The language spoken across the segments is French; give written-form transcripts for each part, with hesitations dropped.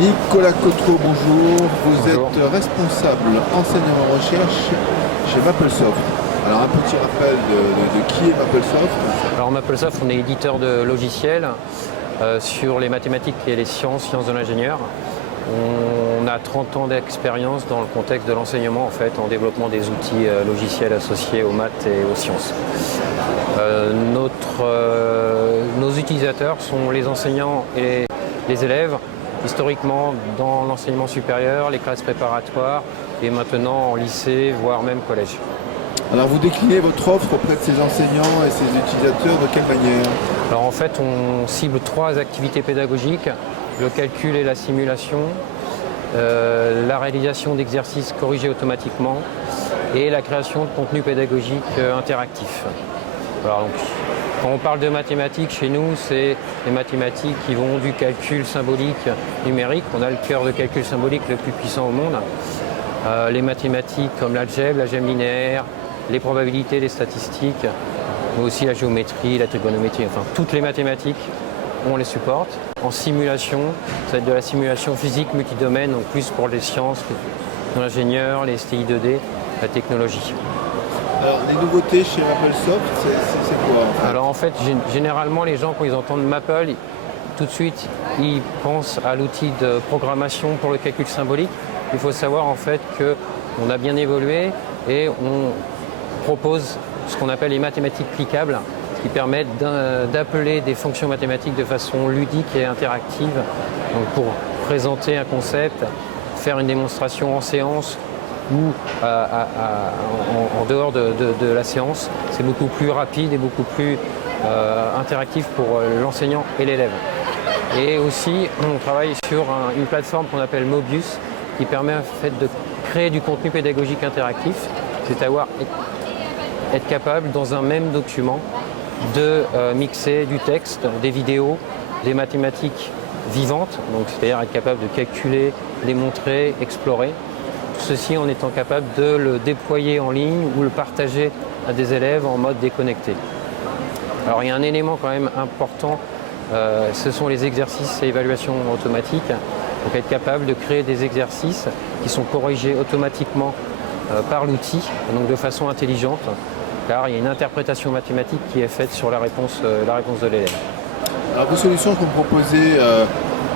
Nicolas Cotreau, bonjour. Vous Bonjour. êtes responsable enseignement-recherche chez Maplesoft. Alors un petit rappel de qui est Maplesoft. Alors Maplesoft, on est éditeur de logiciels sur les mathématiques et les sciences de l'ingénieur. On a 30 ans d'expérience dans le contexte de l'enseignement en développement des outils logiciels associés aux maths et aux sciences. Nos utilisateurs sont les enseignants et les élèves, historiquement dans l'enseignement supérieur, les classes préparatoires et maintenant en lycée, voire même collège. Alors vous déclinez votre offre auprès de ces enseignants et ces utilisateurs de quelle manière? Alors en fait, on cible 3 activités pédagogiques, le calcul et la simulation, la réalisation d'exercices corrigés automatiquement et la création de contenus pédagogiques interactifs. Alors, donc, quand on parle de mathématiques, chez nous, c'est les mathématiques qui vont du calcul symbolique numérique. On a le cœur de calcul symbolique le plus puissant au monde. Les mathématiques comme l'algèbre linéaire, les probabilités, les statistiques, mais aussi la géométrie, la trigonométrie, enfin toutes les mathématiques, on les supporte. En simulation, ça va être de la simulation physique multidomaine, donc plus pour les sciences, l'ingénieur, les STI 2D, la technologie. Alors les nouveautés chez Maplesoft, c'est quoi en fait? Alors en fait, généralement les gens quand ils entendent Maple, tout de suite ils pensent à l'outil de programmation pour le calcul symbolique. Il faut savoir en fait qu'on a bien évolué et on propose ce qu'on appelle les mathématiques cliquables, qui permettent d'appeler des fonctions mathématiques de façon ludique et interactive. Donc pour présenter un concept, faire une démonstration en séance ou en dehors de la séance, c'est beaucoup plus rapide et beaucoup plus interactif pour l'enseignant et l'élève. Et aussi, on travaille sur une plateforme qu'on appelle Mobius, qui permet en fait de créer du contenu pédagogique interactif, c'est-à-dire être capable dans un même document de mixer du texte, des vidéos, des mathématiques vivantes, donc c'est-à-dire être capable de calculer, démontrer, explorer. Tout ceci en étant capable de le déployer en ligne ou le partager à des élèves en mode déconnecté. Alors il y a un élément quand même important, ce sont les exercices et évaluations automatiques. Donc être capable de créer des exercices qui sont corrigés automatiquement par l'outil, donc de façon intelligente, car il y a une interprétation mathématique qui est faite sur la réponse de l'élève. Alors vos solutions que vous proposez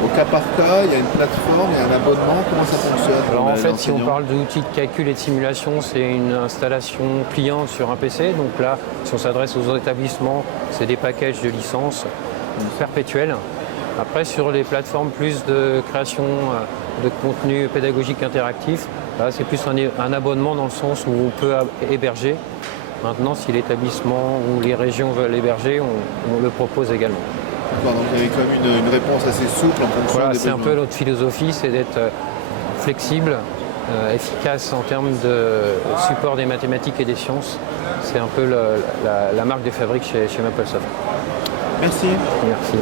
au cas par cas, il y a une plateforme, il y a un abonnement, comment ça fonctionne? Alors en fait, si on parle d'outils de calcul et de simulation, c'est une installation client sur un PC. Donc là, si on s'adresse aux établissements, c'est des packages de licence perpétuels. Après, sur les plateformes plus de création de contenu pédagogique interactif, là c'est plus un abonnement dans le sens où on peut héberger. Maintenant, si l'établissement ou les régions veulent héberger, on le propose également. D'accord, donc vous avez quand même une réponse assez souple en fonction Voilà, des c'est un besoins. peu notre philosophie, c'est d'être flexible, efficace en termes de support des mathématiques et des sciences. C'est un peu la marque de fabrique chez Maplesoft. Merci. Merci.